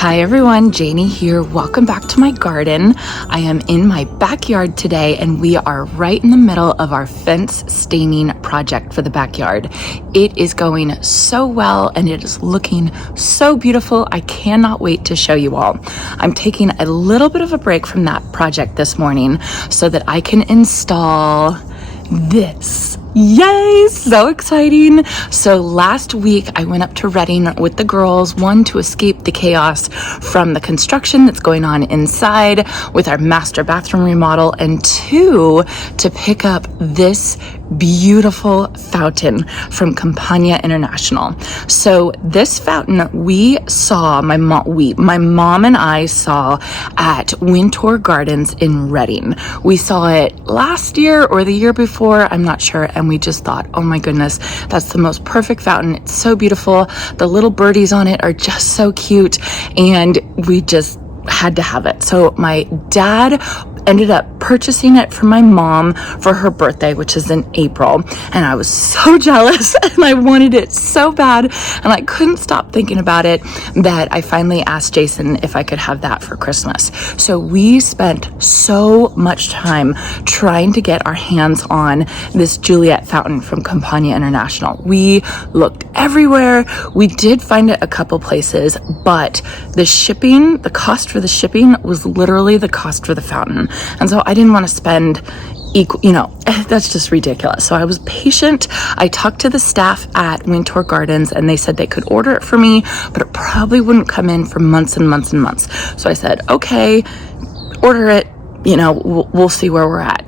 Hi everyone, Janie here. Welcome back to my garden. I am in my backyard today and we are right in the middle of our fence staining project for the backyard. It is going so well and it is looking so beautiful. I cannot wait to show you all. I'm taking a little bit of a break from that project this morning so that I can install this. Yay, so exciting. So last week I went up to Reading with the girls, one, to escape the chaos from the construction that's going on inside with our master bathroom remodel, and two, to pick up this beautiful fountain from Campania International. So this fountain we saw, my mom and I saw at Wintour Gardens in Reading. We saw it last year or the year before, I'm not sure, and we just thought, oh my goodness, that's the most perfect fountain. It's so beautiful. The little birdies on it are just so cute, and we just had to have it. So my dad ended up purchasing it for my mom for her birthday, which is in April, and I was so jealous and I wanted it so bad and I couldn't stop thinking about it that I finally asked Jason if I could have that for Christmas. So we spent so much time trying to get our hands on this Juliet fountain from Campania International. We looked everywhere. We did find it a couple places, but the shipping, the cost for the shipping was literally the cost for the fountain. And so I didn't want to spend equal, that's just ridiculous. So I was patient. I talked to the staff at Wintour Gardens and they said they could order it for me, but it probably wouldn't come in for months and months and months. So I said, okay, order it, we'll see where we're at.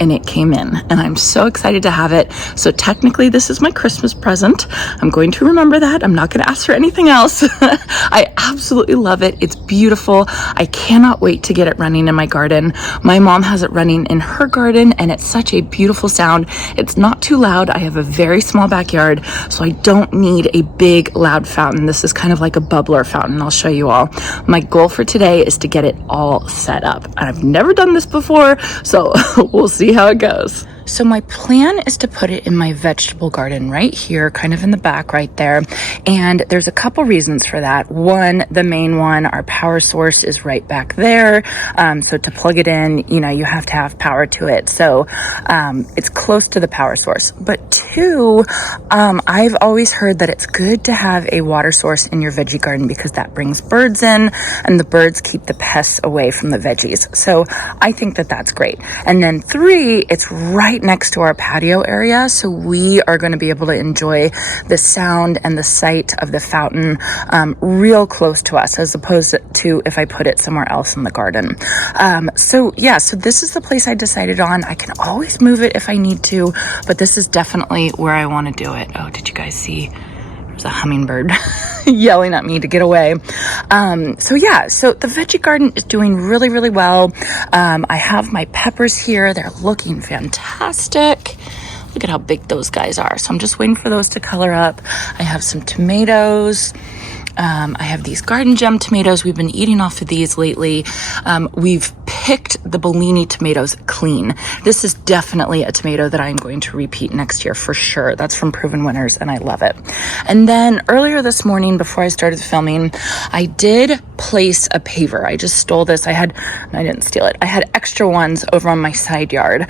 And it came in and I'm so excited to have it. So technically this is my Christmas present. I'm going to remember that. I'm not going to ask for anything else. I absolutely love it. It's beautiful. I cannot wait to get it running in my garden. My mom has it running in her garden and it's such a beautiful sound. It's not too loud. I have a very small backyard, so I don't need a big loud fountain. This is kind of like a bubbler fountain. I'll show you all. My goal for today is to get it all set up. I've never done this before, so we'll see how it goes. So my plan is to put it in my vegetable garden right here, kind of in the back right there. And there's a couple reasons for that. One, the main one, our power source is right back there. So to plug it in, you have to have power to it. So it's close to the power source. But two, I've always heard that it's good to have a water source in your veggie garden because that brings birds in and the birds keep the pests away from the veggies. So I think that that's great. And then three, it's right next to our patio area, so we are going to be able to enjoy the sound and the sight of the fountain real close to us, as opposed to if I put it somewhere else in the garden. So this is the place I decided on. I can always move it if I need to, but this is definitely where I want to do it. Oh, did you guys see? There's a hummingbird yelling at me to get away. So the veggie garden is doing really, really well. I have my peppers here. They're looking fantastic. Look at how big those guys are. So I'm just waiting for those to color up. I have some tomatoes. I have these garden gem tomatoes. We've been eating off of these lately. We've picked the Bellini tomatoes clean. This is definitely a tomato that I'm going to repeat next year for sure. That's from Proven Winners and I love it. And then earlier this morning, before I started filming, I did place a paver. I just stole this. I didn't steal it. I had extra ones over on my side yard.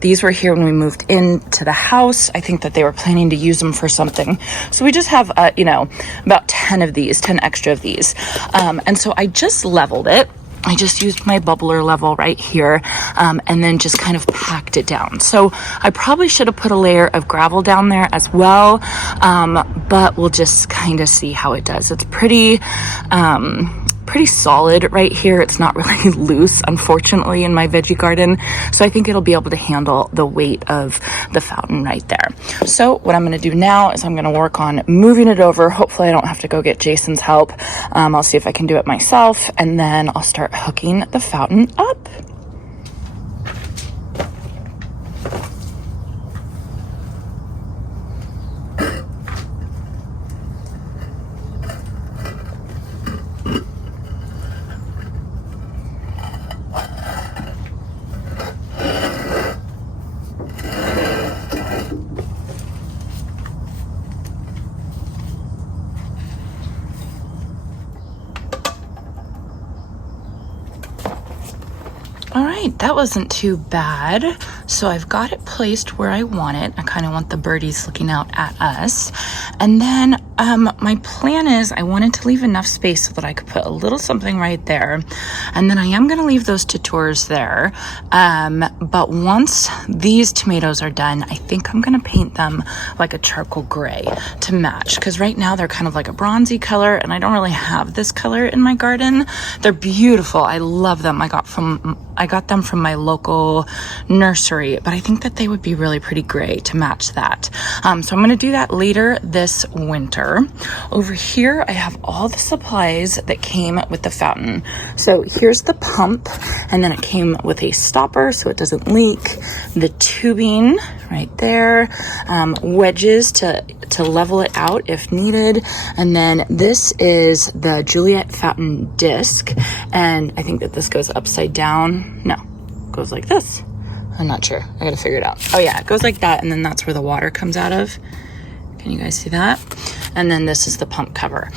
These were here when we moved into the house. I think that they were planning to use them for something. So we just have, about 10 extra of these. And so I just leveled it. I just used my bubbler level right here, and then just kind of packed it down. So I probably should have put a layer of gravel down there as well, but we'll just kind of see how it does. It's pretty solid right here. It's not really loose, unfortunately, in my veggie garden. So I think it'll be able to handle the weight of the fountain right there. So what I'm going to do now is I'm going to work on moving it over. Hopefully I don't have to go get Jason's help. I'll see if I can do it myself, and then I'll start hooking the fountain up. right, that wasn't too bad. So I've got it placed where I want it. I kind of want the birdies looking out at us. And then my plan is I wanted to leave enough space so that I could put a little something right there. And then I am going to leave those tutors there. But once these tomatoes are done, I think I'm going to paint them like a charcoal gray to match. Because right now they're kind of like a bronzy color, and I don't really have this color in my garden. They're beautiful. I love them. I got them from my local nursery, but I think that they would be really pretty gray to match that. So I'm going to do that later this winter. Over here, I have all the supplies that came with the fountain. So here's the pump, and then it came with a stopper so it doesn't leak, the tubing right there, wedges to level it out if needed, and then this is the Juliet fountain disc, and I think that this goes upside down. No, it goes like this. I'm not sure. I gotta figure it out. Oh yeah, it goes like that, and then that's where the water comes out of. Can you guys see that? And then this is the pump cover.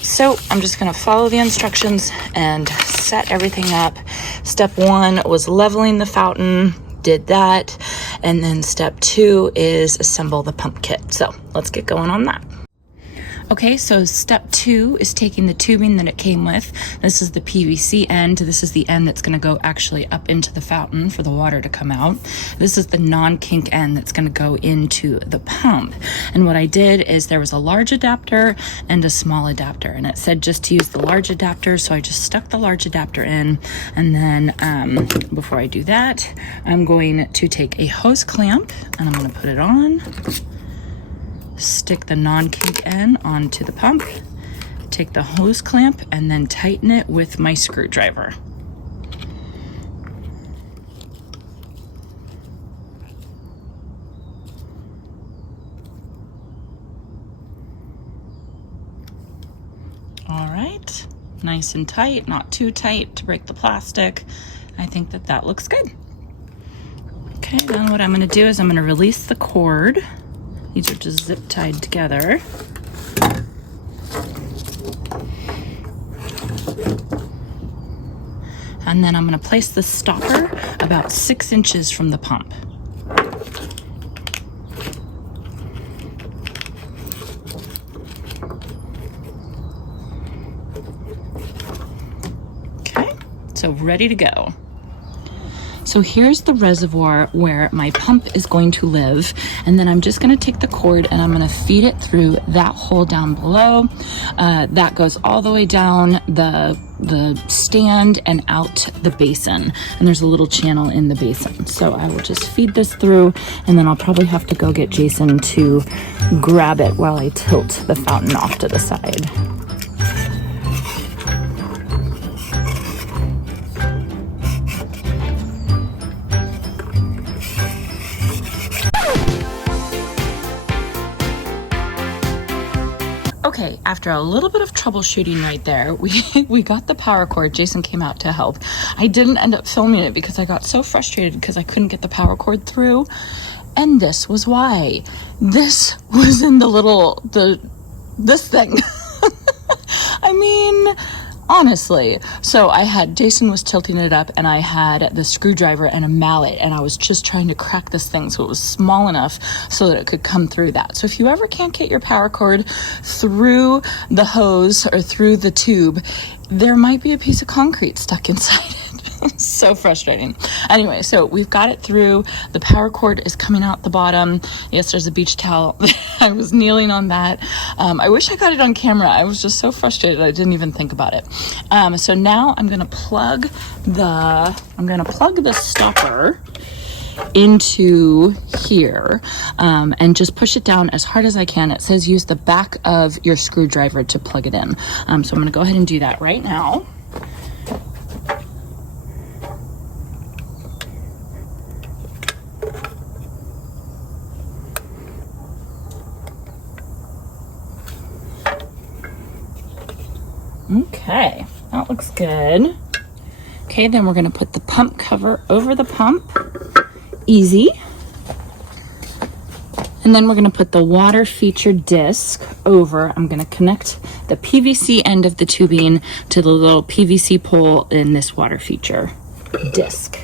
So I'm just gonna follow the instructions and set everything up. Step 1 was leveling the fountain, did that. And then step 2 is assemble the pump kit. So let's get going on that. Okay, so step 2 is taking the tubing that it came with. This is the PVC end. This is the end that's going to go actually up into the fountain for the water to come out. This is the non-kink end that's going to go into the pump. And what I did is there was a large adapter and a small adapter, and it said just to use the large adapter, so I just stuck the large adapter in. And then before I do that, I'm going to take a hose clamp and I'm going to put it on. Stick the non-kink end onto the pump, take the hose clamp, and then tighten it with my screwdriver. All right, nice and tight, not too tight to break the plastic. I think that that looks good. Okay, then what I'm going to do is I'm going to release the cord. These are just zip tied together. And then I'm going to place the stopper about 6 inches from the pump. Okay, so ready to go. So here's the reservoir where my pump is going to live, and then I'm just going to take the cord and I'm going to feed it through that hole down below. That goes all the way down the stand and out the basin, and there's a little channel in the basin. So I will just feed this through, and then I'll probably have to go get Jason to grab it while I tilt the fountain off to the side. Okay, after a little bit of troubleshooting right there, we got the power cord. Jason came out to help. I didn't end up filming it because I got so frustrated because I couldn't get the power cord through. And this was why. This was in this thing. I mean, honestly. So Jason was tilting it up, and I had the screwdriver and a mallet, and I was just trying to crack this thing so it was small enough so that it could come through that. So if you ever can't get your power cord through the hose or through the tube, there might be a piece of concrete stuck inside it. So frustrating. Anyway, so we've got it through. The power cord is coming out the bottom. Yes, there's a beach towel. I was kneeling on that. I wish I got it on camera. I was just so frustrated I didn't even think about it. So now I'm gonna plug the stopper into here and just push it down as hard as I can. It says use the back of your screwdriver to plug it in. So I'm gonna go ahead and do that right now. Okay, that looks good. Okay, then we're gonna put the pump cover over the pump. Easy. And then we're gonna put the water feature disc over. I'm gonna connect the PVC end of the tubing to the little PVC pole in this water feature disc.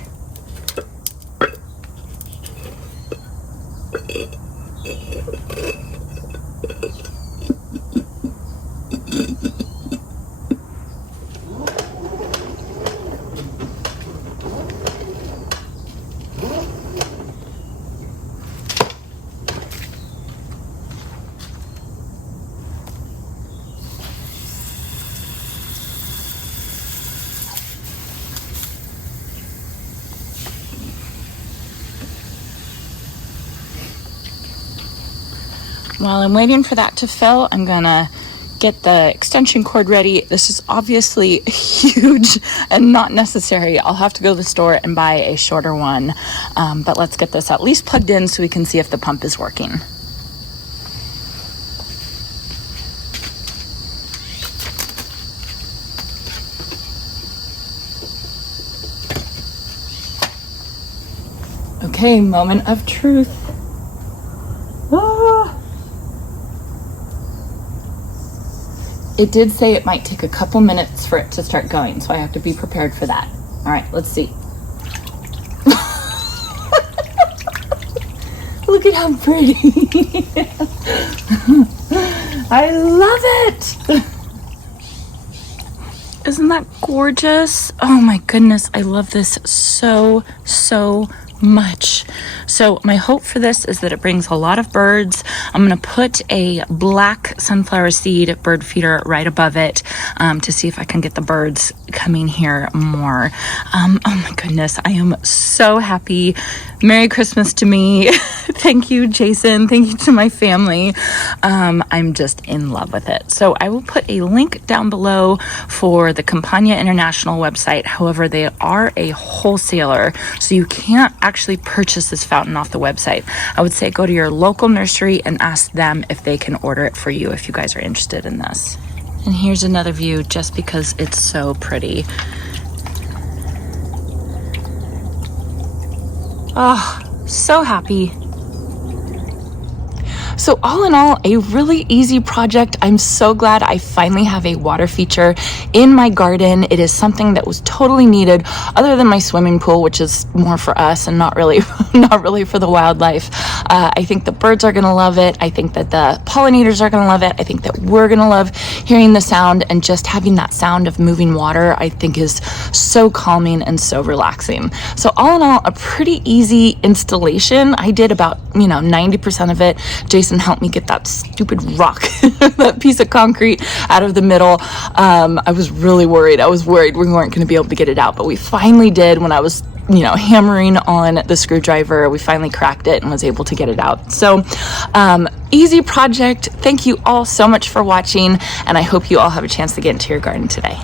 While I'm waiting for that to fill, I'm gonna get the extension cord ready. This is obviously huge and not necessary. I'll have to go to the store and buy a shorter one, but let's get this at least plugged in so we can see if the pump is working. Okay, moment of truth. Ah. It did say it might take a couple minutes for it to start going, so I have to be prepared for that. All right, let's see. Look at how pretty. I love it. Isn't that gorgeous? Oh my goodness, I love this so much. So my hope for this is that it brings a lot of birds. I'm gonna put a black sunflower seed bird feeder right above it to see if I can get the birds coming here more. Oh my goodness, I am so happy. Merry Christmas to me. Thank you, Jason. Thank you to my family. I'm just in love with it. So I will put a link down below for the Campania International website. However, they are a wholesaler, so you can't actually purchase this fountain off the website. I would say go to your local nursery and ask them if they can order it for you if you guys are interested in this. And here's another view just because it's so pretty. Oh, so happy. So all in all, a really easy project. I'm so glad I finally have a water feature in my garden. It is something that was totally needed other than my swimming pool, which is more for us and not really for the wildlife. I think the birds are gonna love it. I think that the pollinators are gonna love it. I think that we're gonna love hearing the sound, and just having that sound of moving water, I think is so calming and so relaxing. So all in all, a pretty easy installation. I did about, 90% of it. Jason helped me get that stupid rock, that piece of concrete out of the middle. I was really worried. I was worried we weren't going to be able to get it out, but we finally did. When I was hammering on the screwdriver, we finally cracked it and was able to get it out. So easy project. Thank you all so much for watching, and I hope you all have a chance to get into your garden today.